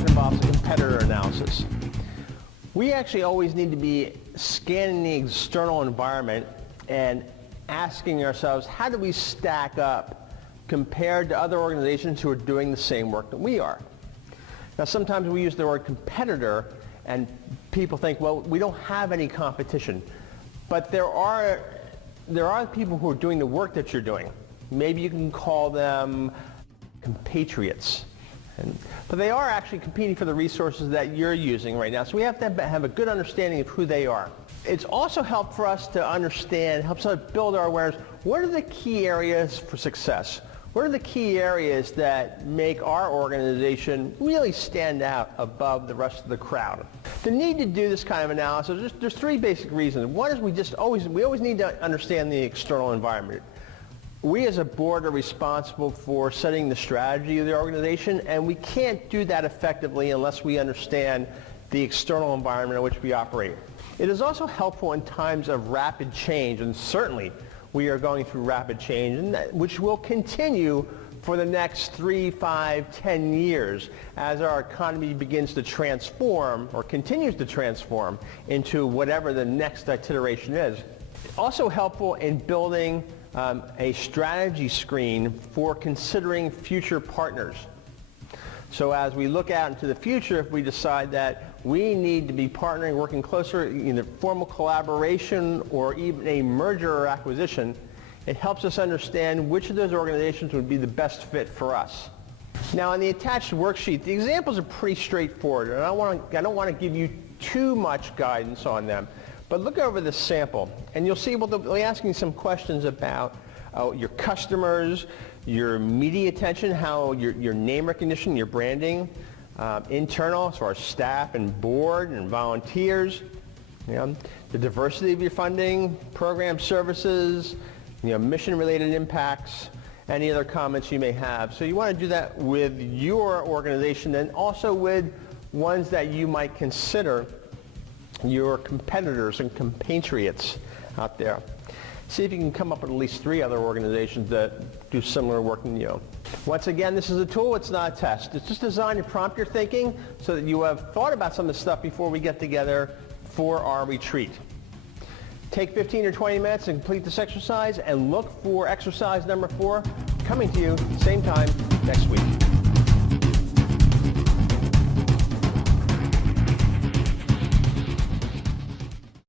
work involves a competitor analysis. We actually always need to be scanning the external environment and asking ourselves, how do we stack up compared to other organizations who are doing the same work that we are? Now, sometimes we use the word competitor and people think, well, we don't have any competition. But there are people who are doing the work that you're doing. Maybe you can call them compatriots. But they are actually competing for the resources that you're using right now. So we have to have a good understanding of who they are. It's also helpful for us to understand, helps us build our awareness. What are the key areas for success? What are the key areas that make our organization really stand out above the rest of the crowd? The need to do this kind of analysis, there's three basic reasons. One is we always need to understand the external environment. We as a board are responsible for setting the strategy of the organization, and we can't do that effectively unless we understand the external environment in which we operate. It is also helpful in times of rapid change, and certainly we are going through rapid change, which will continue for the next 3, 5, 10 years as our economy begins to transform or continues to transform into whatever the next iteration is. Also helpful in building a strategy screen for considering future partners. So as we look out into the future, if we decide that we need to be partnering, working closer in a formal collaboration or even a merger or acquisition, it helps us understand which of those organizations would be the best fit for us. Now, in the attached worksheet, the examples are pretty straightforward, and I don't want to give you too much guidance on them. But look over the sample, and you'll see they'll be asking some questions about your customers, your media attention, how your name recognition, your branding, internal, as far as staff and board and volunteers, the diversity of your funding, program services, mission-related impacts, any other comments you may have. So you want to do that with your organization and also with ones that you might consider your competitors and compatriots out there. See if you can come up with at least 3 other organizations that do similar work than you. Once again, this is a tool, it's not a test. It's just designed to prompt your thinking so that you have thought about some of this stuff before we get together for our retreat. Take 15 or 20 minutes and complete this exercise, and look for exercise number 4 coming to you same time next week.